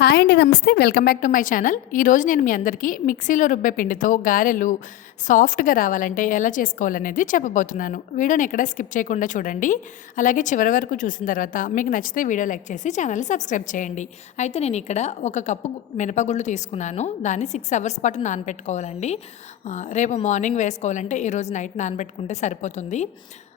Hi అండి నమస్తే. Welcome back to my channel. ఈరోజు నేను మీ అందరికీ మిక్సీలో రుబ్బే పిండితో గారెలు సాఫ్ట్గా రావాలంటే ఎలా చేసుకోవాలనేది చెప్పబోతున్నాను. వీడియోని ఎక్కడ స్కిప్ చేయకుండా చూడండి. అలాగే చివరి వరకు చూసిన తర్వాత మీకు నచ్చితే వీడియో లైక్ చేసి ఛానల్ సబ్స్క్రైబ్ చేయండి. అయితే నేను ఇక్కడ ఒక కప్పు మినపగుళ్ళు తీసుకున్నాను. దాన్ని సిక్స్ అవర్స్ పాటు నానబెట్టుకోవాలండి. రేపు మార్నింగ్ వేసుకోవాలంటే ఈరోజు నైట్ నానబెట్టుకుంటే సరిపోతుంది.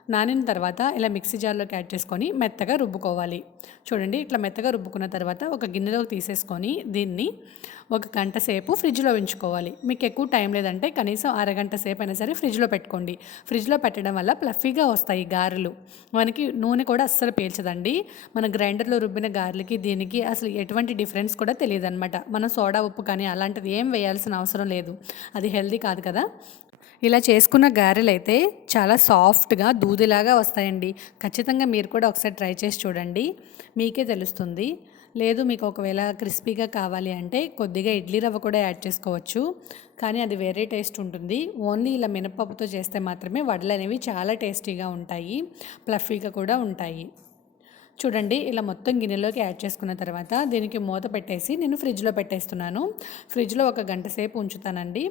నానిన తర్వాత ఇలా మిక్సీ జార్లోకి యాడ్ చేసుకొని మెత్తగా రుబ్బుకోవాలి. చూడండి ఇట్లా మెత్తగా రుబ్బుకున్న తర్వాత ఒక గిన్నెలోకి తీసేసుకొని దీన్ని ఒక గంట సేపు ఫ్రిడ్జ్లో ఉంచుకోవాలి. మీకు ఎక్కువ టైం లేదంటే కనీసం అరగంట సేపు అయినా సరే ఫ్రిడ్జ్లో పెట్టుకోండి. ఫ్రిడ్జ్లో పెట్టడం వల్ల ప్లఫీగా వస్తాయి గారెలు. మనకి నూనె కూడా అస్సలు పీల్చదండి. మన గ్రైండర్లో రుబ్బిన గారెలకి దీనికి అసలు ఎటువంటి డిఫరెన్స్ కూడా తెలియదు అనమాట మనం సోడా ఉప్పు కానీ అలాంటిది ఏం వేయాల్సిన అవసరం లేదు. అది హెల్దీ కాదు కదా. ఇలా చేసుకున్న గారెలు అయితే చాలా సాఫ్ట్గా దూదిలాగా వస్తాయండి. ఖచ్చితంగా మీరు కూడా ఒకసారి ట్రై చేసి చూడండి. మీకే తెలుస్తుంది. లేదు మీకు ఒకవేళ క్రిస్పీగా కావాలి అంటే కొద్దిగా ఇడ్లీ రవ్వ కూడా యాడ్ చేసుకోవచ్చు. కానీ అది వేరే టేస్ట్ ఉంటుంది. ఓన్లీ ఇలా మినపప్పుతో చేస్తే మాత్రమే వడలు అనేవి చాలా టేస్టీగా ఉంటాయి. ప్లఫీగా కూడా ఉంటాయి. చూడండి ఇలా మొత్తం గిన్నెలోకి యాడ్ చేసుకున్న తర్వాత దీనికి మూత పెట్టేసి నేను ఫ్రిడ్జ్లో పెట్టేస్తున్నాను. ఫ్రిడ్జ్లో ఒక గంట సేపు ఉంచుతానండి.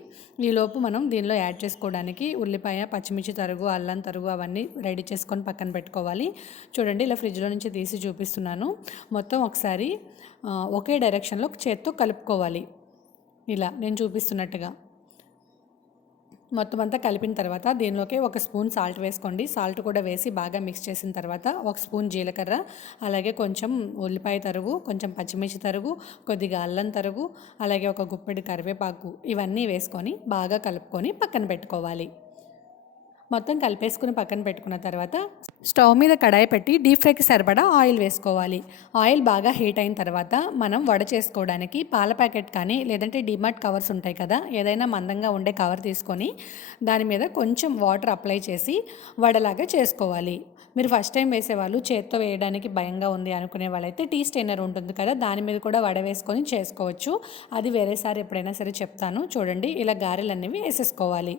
ఈలోపు మనం దీనిలో యాడ్ చేసుకోవడానికి ఉల్లిపాయ పచ్చిమిర్చి తరుగు అల్లం తరుగు అవన్నీ రెడీ చేసుకొని పక్కన పెట్టుకోవాలి. చూడండి ఇలా ఫ్రిడ్జ్లో నుంచి తీసి చూపిస్తున్నాను. మొత్తం ఒకసారి ఒకే డైరెక్షన్లో చేత్తో కలుపుకోవాలి. ఇలా నేను చూపిస్తున్నట్టుగా. మొత్తం అంతా కలిపిన తర్వాత దీనిలోకి ఒక స్పూన్ సాల్ట్ వేసుకోండి. సాల్ట్ కూడా వేసి బాగా మిక్స్ చేసిన తర్వాత ఒక స్పూన్ జీలకర్ర అలాగే కొంచెం ఉల్లిపాయ తరుగు కొంచెం పచ్చిమిర్చి తరుగు కొద్దిగా అల్లం తరుగు అలాగే ఒక గుప్పెడి కరివేపాకు ఇవన్నీ వేసుకొని బాగా కలుపుకొని పక్కన పెట్టుకోవాలి. మొత్తం కలిపేసుకుని పక్కన పెట్టుకున్న తర్వాత స్టవ్ మీద కడాయి పెట్టి డీప్ ఫ్రైకి సరిపడా ఆయిల్ వేసుకోవాలి. ఆయిల్ బాగా హీట్ అయిన తర్వాత మనం వడ చేసుకోవడానికి పాల ప్యాకెట్ కానీ లేదంటే డిమార్ట్ కవర్స్ ఉంటాయి కదా ఏదైనా మందంగా ఉండే కవర్ తీసుకొని దాని మీద కొంచెం వాటర్ అప్లై చేసి వడలాగా చేసుకోవాలి. మీరు ఫస్ట్ టైం వేసేవాళ్ళు చేత్తో వేయడానికి భయంగా ఉంది అనుకునే వాళ్ళైతే టీ స్టైనర్ ఉంటుంది కదా దాని మీద కూడా వడ వేసుకొని చేసుకోవచ్చు. అది వేరేసారి ఎప్పుడైనా సరే చెప్తాను. చూడండి ఇలా గారెలు అనేవి వేసేసుకోవాలి.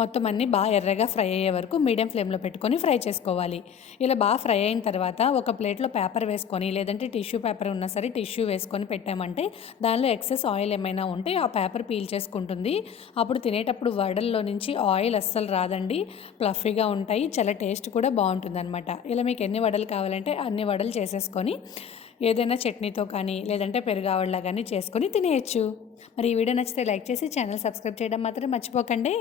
మొత్తం అన్నీ బాగా ఎర్రగా ఫ్రై అయ్యే వరకు మీడియం ఫ్లేమ్లో పెట్టుకొని ఫ్రై చేసుకోవాలి. ఇలా బాగా ఫ్రై అయిన తర్వాత ఒక ప్లేట్లో పేపర్ వేసుకొని లేదంటే టిష్యూ పేపర్ ఉన్నా సరే టిష్యూ వేసుకొని పెట్టామంటే దానిలో ఎక్సెస్ ఆయిల్ ఏమైనా ఉంటే ఆ పేపర్ పీల్ చేసుకుంటుంది. అప్పుడు తినేటప్పుడు వడల్లో నుంచి ఆయిల్ అస్సలు రాదండి. ప్లఫీగా ఉంటాయి. చాలా టేస్ట్ కూడా బాగుంటుంది అనమాట ఇలా మీకు ఎన్ని వడలు కావాలంటే అన్ని వడలు చేసేసుకొని ఏదైనా చట్నీతో కానీ లేదంటే పెరుగావళ్ళ కానీ చేసుకొని తినేయచ్చు. మరి ఈ వీడియో నచ్చితే లైక్ చేసి ఛానల్ సబ్స్క్రైబ్ చేయడం మాత్రం మర్చిపోకండి.